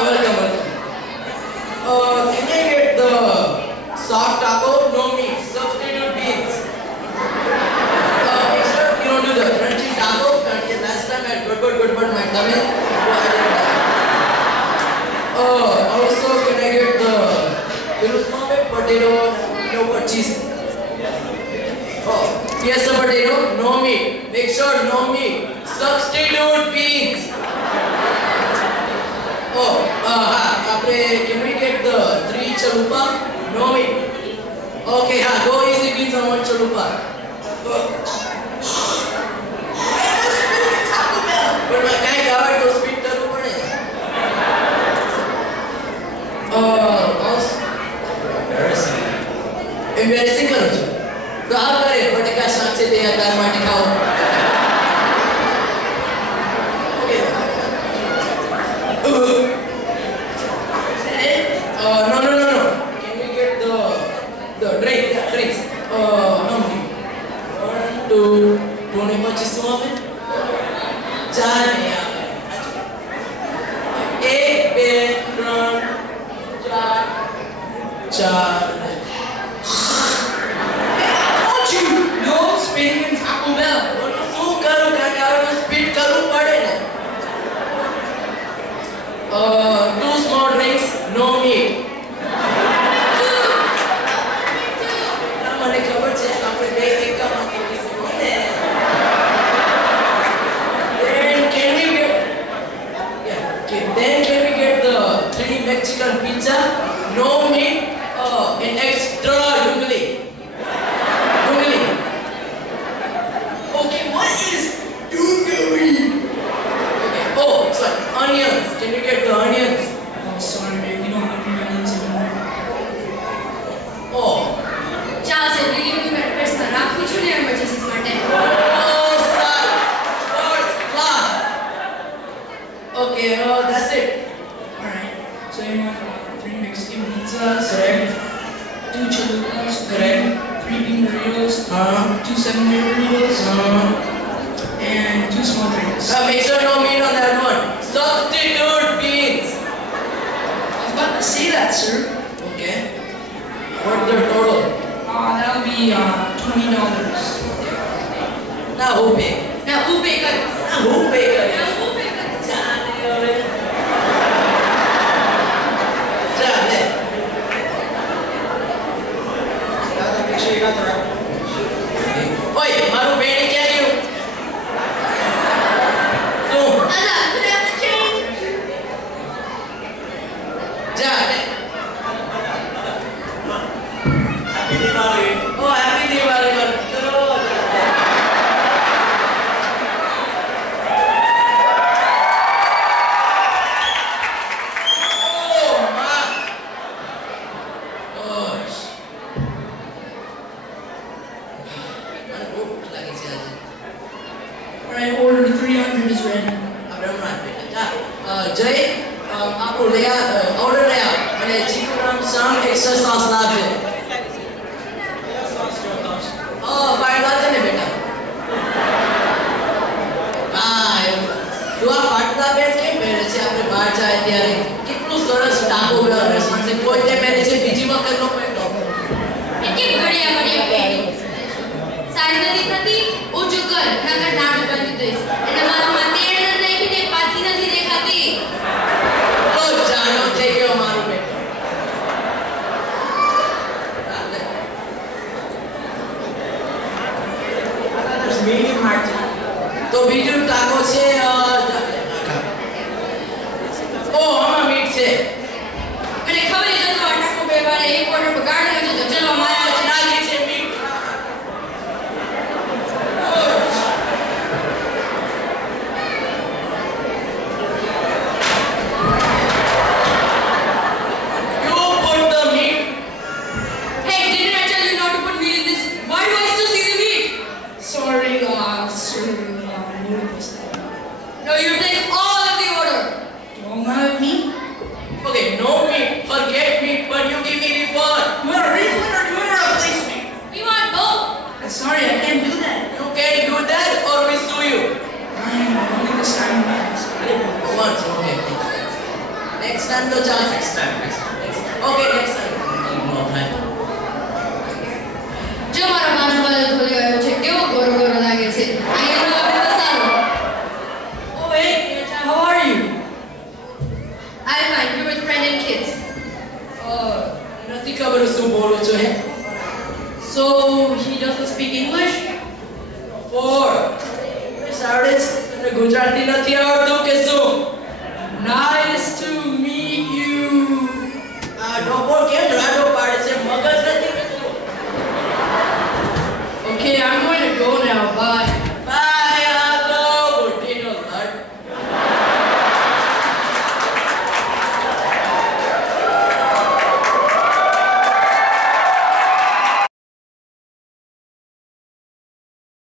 welcome, welcome. Can I get the soft taco? No meat, substitute beans. Make sure you don't do the crunchy taco. Last time I had good, my tummy. Also, can I get the potato, no cheese? Oh, yes, a potato, no meat. Make sure no meat. Substitute beans. Oh, can we get the 3 chalupa? No meat. Okay, go easy beans on 1 chalupa. But my guy covered to speed करूँ पड़े. Embarrassing करो जो. तो आप करे बटेका शांत से दिया कार माटी खाओ. No. Can we get the drinks? No. 1, 2, 25 semua में. 4 नहीं आ रहे. 1, 2, 3, 4. No spinning in Taco Bell. શું કરું કાકા સ્પીડ કરવું પડે ને. 2 small drinks, no meat. મને ખબર છે આપણે બે એકામાંથી પીશું ને. Then can we get the 3 Mexican pizza, no meat, and extra dungli. Okay, what is dungli? Okay. Oh, sorry, onions. Can we get the onions? Oh, sorry, man. We don't have any onions anymore. Oh. ચાલ છે લીલી બધી મેં પેસ્ટ રાખું છું ને એમર્જન્સી માટે. Oh, sir. First class. Okay, that's it. Alright. So you want 3 Mexican pizzas? Correct. 2 chalupas? Correct. 3 bean burritos? 2 7-day burritos? And 2 small drinks. Make sure no meat on that one. Substitute beans. I was about to say that, sir. Okay. What's the total? That'll be $20. Now who pay? ના હું પે કર. Now who pay? ના હું પે કર. Make sure you got the right. Oi, મારું બેણી ક્યાં ગયું? શું? દાદા, could I have the change? જા. Happy Diwali. Oh, happy Diwali. ચલો. Oh, my. Gosh. મને બહુ ભૂખ લાગી છે આજે. Alright, order 300 is ready. આપણે હમણાં જ બેઠા. જય આપણું ઓર્ડર લઈ આવ અને ચીકુ રામ સામ એક્સ્ટ્રા સોસ લાવજે. ફાઈવ લાવજે ને બેટા. હા એવું. તું આ પાટલા બેટ કેમ પહેરે છે આપણે બહાર જાય ત્યારે કેટલું સરસ ટાકો પહેરે છે કોઈ તે પહેરે છે બીજી વખત નો પહેરતો. એટલી ઘડિયા પહેરી. સારી નથી થતી ઊંચું કર નકર નાડું બાંધી દઈશ. અને મારું માં તેડ નાખીને પાછી નથી દેખાતી. તો જાનો થઈ ગયો મારું બેટો. Medium heart. તો બીજું ટાકો છે ઓ આમાં મીટ છે. અને ખબર છે તો આટકો બેવારે એક ઓર્ડર બગાડ્યો છે તો ચલો મારા આ નાખે છે meet. You put the meat. Hey, didn't I tell you not to put meat in this? Why do I still see the meat? Sorry, sir. Noodles. No, you place all of the order. Don't have meat? Okay, no meat. Forget meat, but you give me refund. You want a refund or do you want to replace me? We want both. Sorry, I can't do that. You can do that or we sue you. Fine, only this time. Once, okay. Next time to chance. Next time. Okay, next time. No time. જો મારો બાજુવાળો ધોલિયો આવ્યો છે કેવો ગોરો ગોરો લાગે છે અહીંયા આવે તો સારું. Oh hey, Necha, how are you? I'm fine. You're with friend and kids. નથી ખબર શું બોલું છું હે. So